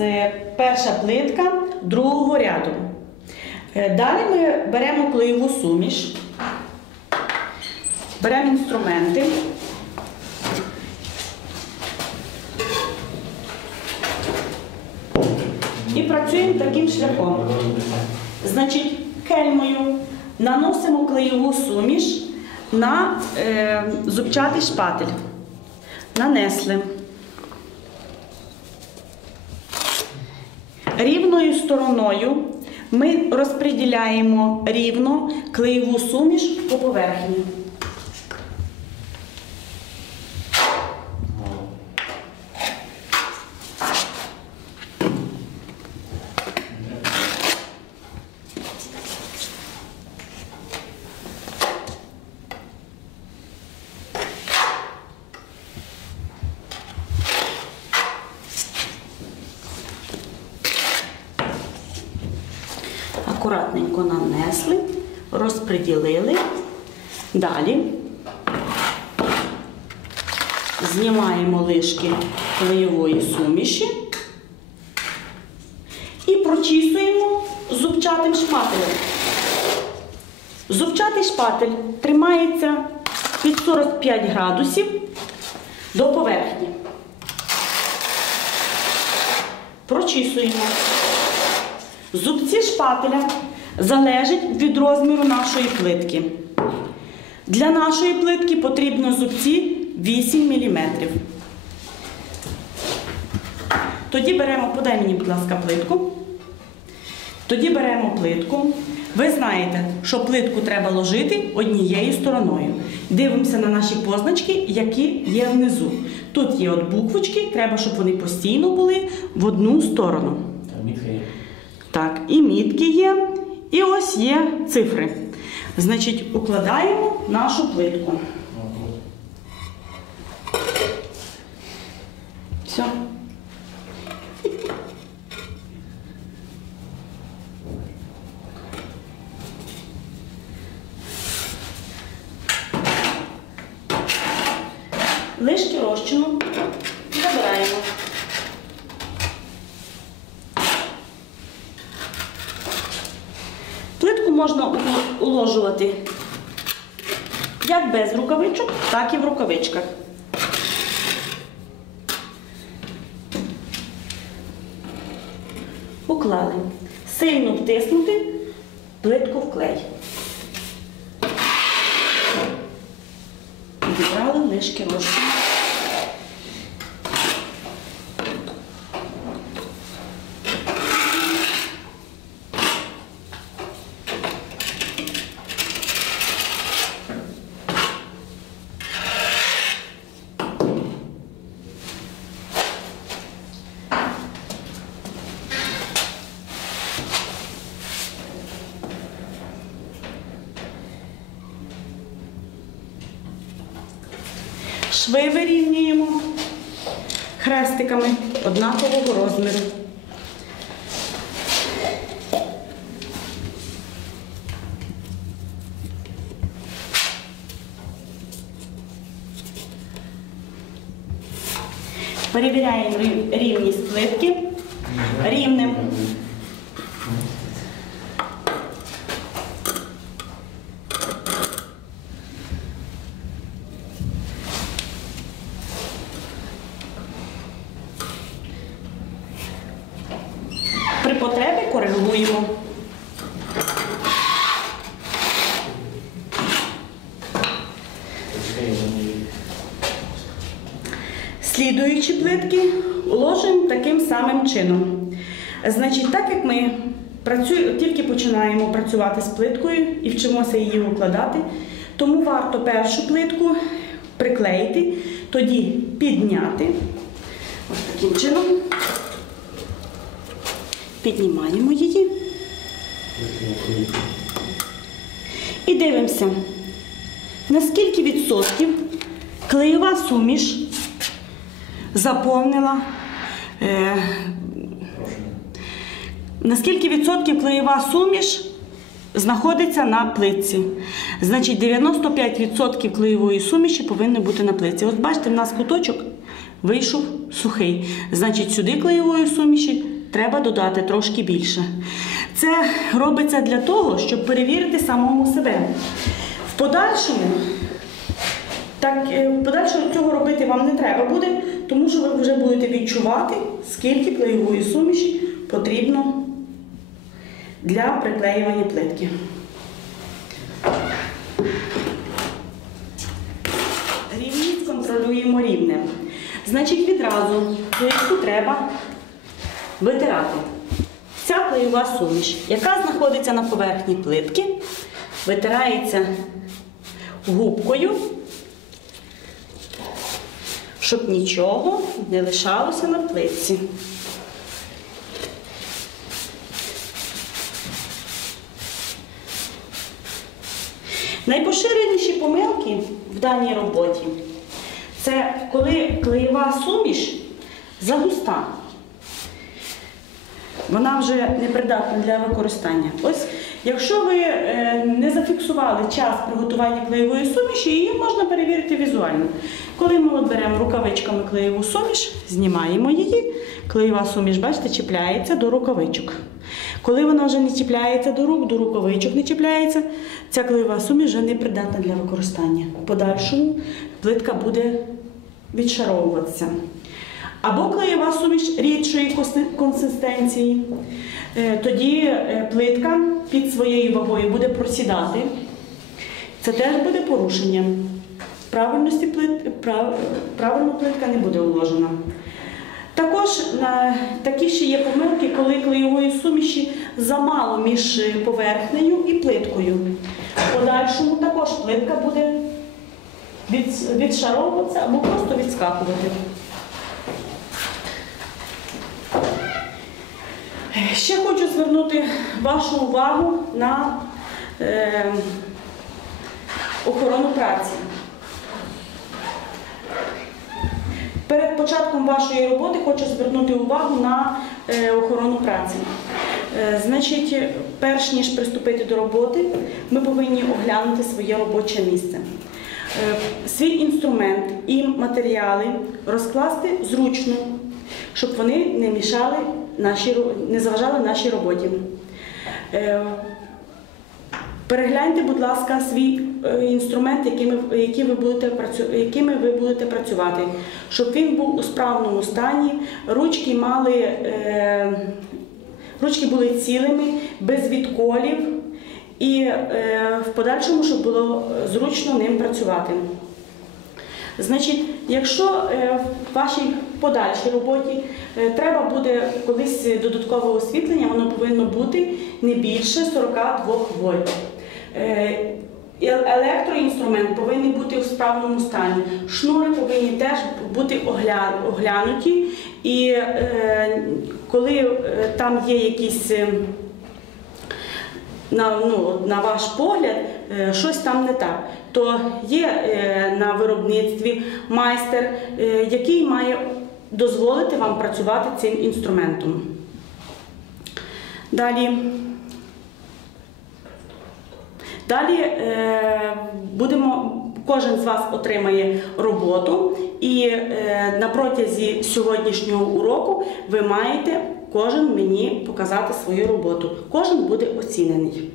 е, перша плитка другого ряду. Е, Далі ми беремо клеєву суміш, беремо інструменти. І працюємо таким шляхом. Значить, кельмою наносимо клеєву суміш на е, зубчатий шпатель. Нанесли. Рівною стороною ми розподіляємо рівно клеєву суміш по поверхні. Акуратненько нанесли, розподілили. Далі знімаємо лишки клеєвої суміші і прочісуємо зубчатим шпателем. Зубчатий шпатель тримається під 45 градусів до поверхні. Прочісуємо. Зубці шпателя залежать від розміру нашої плитки. Для нашої плитки потрібно зубці 8 мм. Тоді беремо, подай мені, будь ласка, плитку. Тоді беремо плитку. Ви знаєте, що плитку треба ложити однією стороною. Дивимося на наші позначки, які є внизу. Тут є от буквочки, треба, щоб вони постійно були в одну сторону. Так, і мітки є, і ось є цифри. Значить, укладаємо нашу плитку. Все. Лишки розчину забираємо. Плитку можна у- уложувати як без рукавичок, так і в рукавичках. Уклали. Сильно втиснути плитку в клей. Відібрали лишки розчину. Шви вирівнюємо хрестиками однакового розміру. Перевіряємо рівність плитки рівнем. Слідуючі плитки уложимо таким самим чином. Значить, так як ми працює, тільки починаємо працювати з плиткою і вчимося її укладати, тому варто першу плитку приклеїти, тоді підняти. Ось таким чином. Піднімаємо її і дивимося, наскільки відсотків клеєва суміш заповнила. Е, наскільки відсотків клеєва суміш знаходиться на плитці? Значить, 95% клеєвої суміші повинні бути на плитці. От бачите, в нас куточок вийшов сухий. Значить, сюди клеєвої суміші треба додати трошки більше. Це робиться для того, щоб перевірити самому себе. В подальшому, так, е, в подальшому цього робити вам не треба буде, тому що ви вже будете відчувати, скільки клеєвої суміші потрібно для приклеювання плитки. Рівність контролюємо рівнем. Значить, відразу плитку треба витирати. Ця клеєва суміш, яка знаходиться на поверхні плитки, витирається губкою, щоб нічого не лишалося на плитці. Найпоширеніші помилки в даній роботі це коли клеєва суміш загуста. Вона вже не придатна для використання. Ось, якщо ви е, не зафіксували час приготування клеєвої суміші, її можна перевірити візуально. Коли ми от беремо рукавичками клеєву суміш, знімаємо її, клеєва суміш, бачите, чіпляється до рукавичок. Коли вона вже не чіпляється до рук, до рукавичок не чіпляється, ця клеєва суміш вже не придатна для використання. В подальшому плитка буде відшаровуватися. Або клеєва суміш рідшої консистенції. Е, Тоді е, плитка під своєю вагою буде просідати. Це теж буде порушенням. Правильності плит, прав, правильно плитка не буде уложена. Також на, такі ще є помилки, коли клеєвої суміші замало між поверхнею і плиткою. В подальшому також плитка буде від, відшаровуватися або просто відскакувати. Ще хочу звернути вашу увагу на е, охорону праці. Перед початком вашої роботи хочу звернути увагу на е, охорону праці. Е, значить, перш ніж приступити до роботи, ми повинні оглянути своє робоче місце. Е, свій інструмент і матеріали розкласти зручно, щоб вони не мішали нашій, ро- не заважали нашій роботі. Е, Перегляньте, будь ласка, свій е, інструмент, якими, які ви будете якими ви будете працювати, щоб він був у справному стані, ручки мали, е, ручки були цілими, без відколів і е, в подальшому, щоб було зручно ним працювати. Значить, якщо е, в вашій подальшій роботі е, треба буде колись додаткове освітлення, воно повинно бути не більше 42 вольт. Е, Електроінструмент повинен бути у справному стані. Шнури повинні теж бути оглянуті, і е, коли там є якісь ну, на ваш погляд, щось там не так. То є на виробництві майстер, який має дозволити вам працювати цим інструментом. Далі. Далі е, будемо, кожен з вас отримає роботу, і е, на протязі сьогоднішнього уроку ви маєте кожен мені показати свою роботу. Кожен буде оцінений.